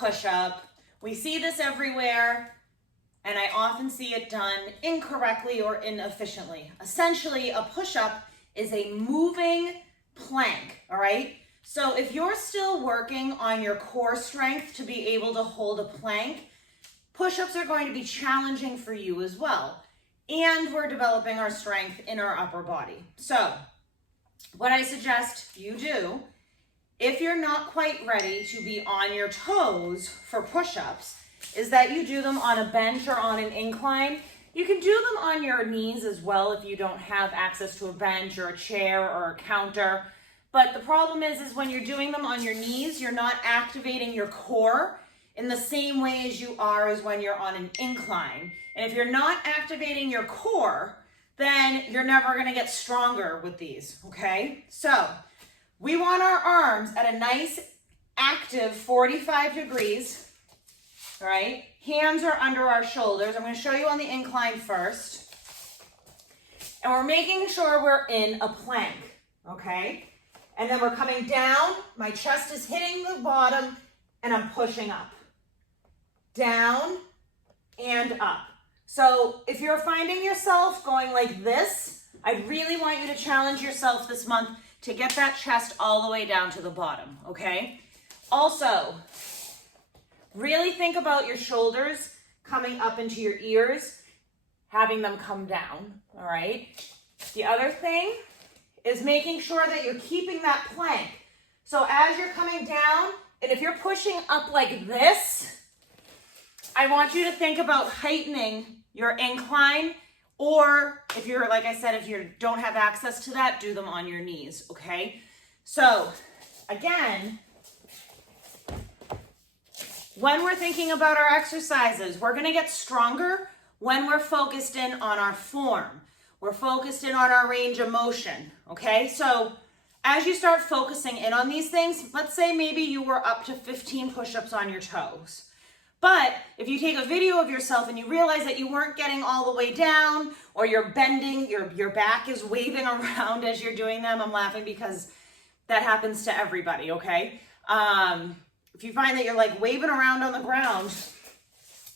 push-up. We see this everywhere, and I often see it done incorrectly or inefficiently. Essentially, a push-up is a moving plank, all right? So if you're still working on your core strength to be able to hold a plank, push-ups are going to be challenging for you as well. And we're developing our strength in our upper body. So what I suggest you do, if you're not quite ready to be on your toes for push-ups, is that you do them on a bench or on an incline. You can do them on your knees as well if you don't have access to a bench or a chair or a counter. But the problem is when you're doing them on your knees, you're not activating your core in the same way as you are as when you're on an incline. And if you're not activating your core, then you're never gonna get stronger with these, okay? So we want our arms at a nice active 45 degrees, all right? Hands are under our shoulders. I'm gonna show you on the incline first. And we're making sure we're in a plank, okay? And then we're coming down, my chest is hitting the bottom, and I'm pushing up. Down and up. So if you're finding yourself going like this, I really want you to challenge yourself this month to get that chest all the way down to the bottom, okay? Also, really think about your shoulders coming up into your ears, having them come down, all right? The other thing is making sure that you're keeping that plank. So as you're coming down, and if you're pushing up like this, I want you to think about heightening your incline, or if you're, like I said, if you don't have access to that, do them on your knees, okay? So again, when we're thinking about our exercises, we're gonna get stronger when we're focused in on our form. We're focused in on our range of motion, okay? So as you start focusing in on these things, let's say maybe you were up to 15 push-ups on your toes. But if you take a video of yourself and you realize that you weren't getting all the way down, or you're bending, your back is waving around as you're doing them, I'm laughing because that happens to everybody, okay? If you find that you're like waving around on the ground,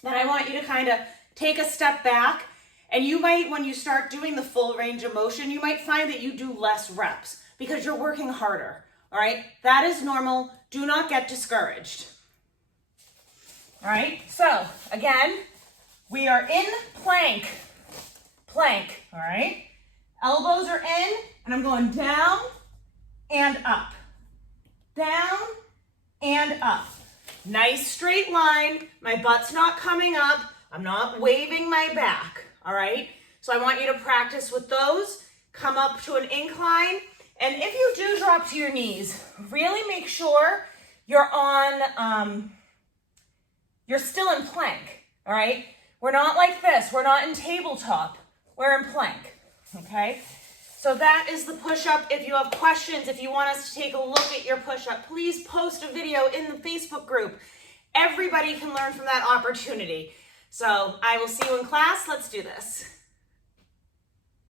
then I want you to kind of take a step back, and you might, when you start doing the full range of motion, you might find that you do less reps because you're working harder, all right? That is normal. Do not get discouraged. All right, so again, we are in plank, all right? Elbows are in, and I'm going down and up, down and up. Nice straight line, my butt's not coming up, I'm not waving my back, all right? So I want you to practice with those, come up to an incline, and if you do drop to your knees, really make sure you're on, you're still in plank, all right? We're not like this. We're not in tabletop. We're in plank, okay? So that is the push-up. If you have questions, if you want us to take a look at your push-up, please post a video in the Facebook group. Everybody can learn from that opportunity. So I will see you in class. Let's do this.